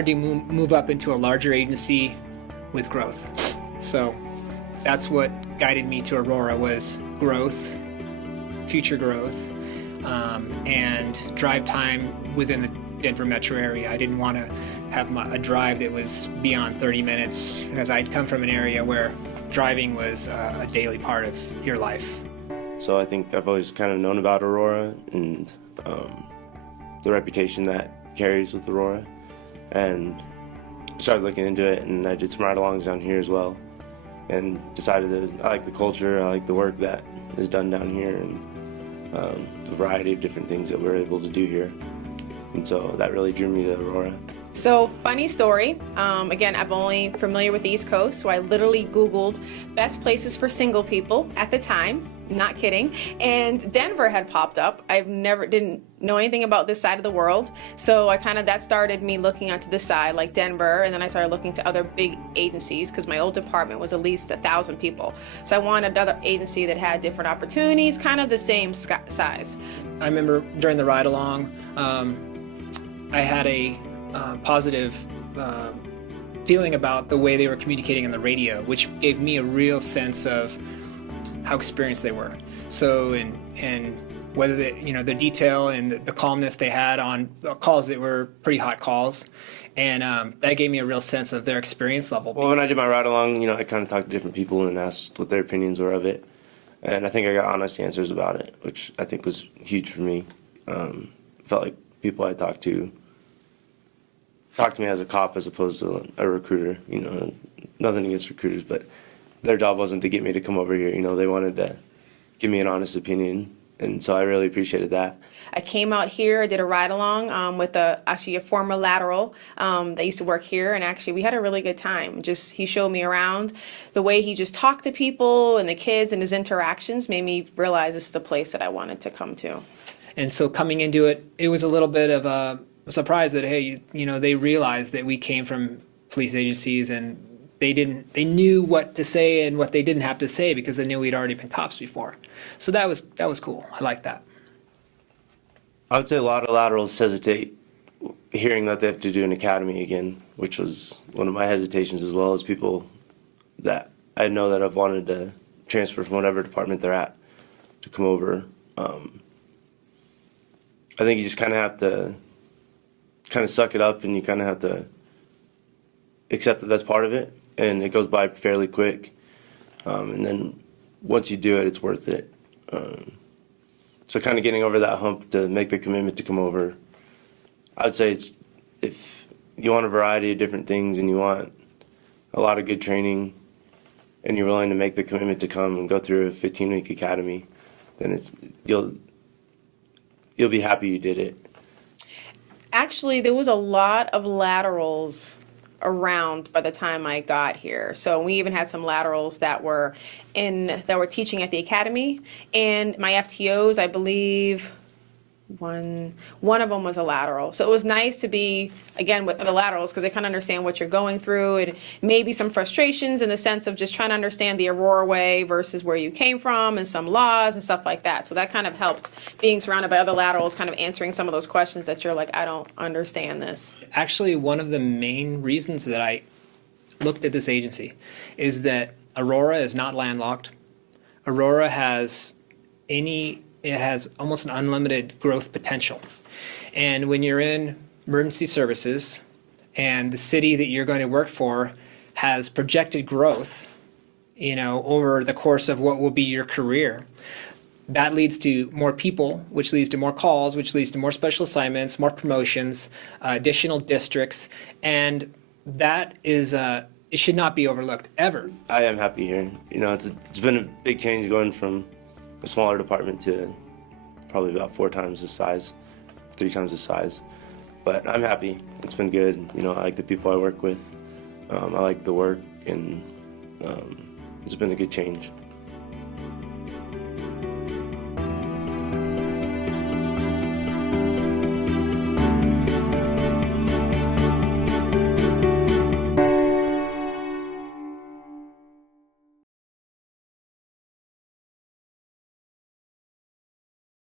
wanted to move up into a larger agency with growth. So that's what guided me to Aurora, was growth, future growth, and drive time within the Denver metro area. I didn't want to have a drive that was beyond 30 minutes, because I'd come from an area where driving was a daily part of your life. So I think I've always kind of known about Aurora and the reputation that carries with Aurora, and started looking into it, and I did some ride-alongs down here as well, and decided that I like the culture, I like the work that is done down here, and the variety of different things that we're able to do here. And so that really drew me to Aurora. So, funny story, again, I'm only familiar with the East Coast, so I literally Googled best places for single people at the time, not kidding, and Denver had popped up. Didn't know anything about this side of the world, so that started me looking onto this side, like Denver, and then I started looking to other big agencies, because my old department was at least 1,000 people. So I wanted another agency that had different opportunities, kind of the same size. I remember during the ride-along, I had a positive feeling about the way they were communicating on the radio, which gave me a real sense of how experienced they were. So, and whether the detail and the calmness they had on calls that were pretty hot calls, and that gave me a real sense of their experience level. Well, when I did my ride along, I kind of talked to different people and asked what their opinions were of it, and I think I got honest answers about it, which I think was huge for me. Felt like people I talked to me as a cop as opposed to a recruiter. Nothing against recruiters, but their job wasn't to get me to come over here. They wanted to give me an honest opinion, and so I really appreciated that. I came out here, I did a ride-along with actually a former Lateral that used to work here, and actually we had a really good time. He showed me around. The way he just talked to people and the kids and his interactions made me realize this is the place that I wanted to come to. And so coming into it, it was a little bit of a surprise that, hey, they realized that we came from police agencies, and they knew what to say and what they didn't have to say, because they knew we'd already been cops before. So that was cool. I like that. I would say a lot of laterals hesitate hearing that they have to do an academy again, which was one of my hesitations, as well as people that I know that have wanted to transfer from whatever department they're at to come over. I think you just kind of have to suck it up, and you kind of have to accept that that's part of it, and it goes by fairly quick. And then once you do it, it's worth it. So kind of getting over that hump to make the commitment to come over, I'd say if you want a variety of different things and you want a lot of good training and you're willing to make the commitment to come and go through a 15-week academy, then you'll be happy you did it. Actually, there was a lot of laterals around by the time I got here. So we even had some laterals that were teaching at the academy, and my FTOs, I believe one of them was a lateral. So it was nice to be again with the laterals, because they kind of understand what you're going through, and maybe some frustrations in the sense of just trying to understand the Aurora way versus where you came from, and some laws and stuff like that. So that kind of helped, being surrounded by other laterals, kind of answering some of those questions that you're like, I don't understand this. Actually, one of the main reasons that I looked at this agency is that Aurora is not landlocked. Aurora has almost an unlimited growth potential. And when you're in emergency services and the city that you're going to work for has projected growth, over the course of what will be your career, that leads to more people, which leads to more calls, which leads to more special assignments, more promotions, additional districts, and that is it should not be overlooked ever. I am happy here. It's been a big change going from a smaller department to probably about 4 times the size, 3 times the size. But I'm happy. It's been good. I like the people I work with. I like the work, and it's been a good change.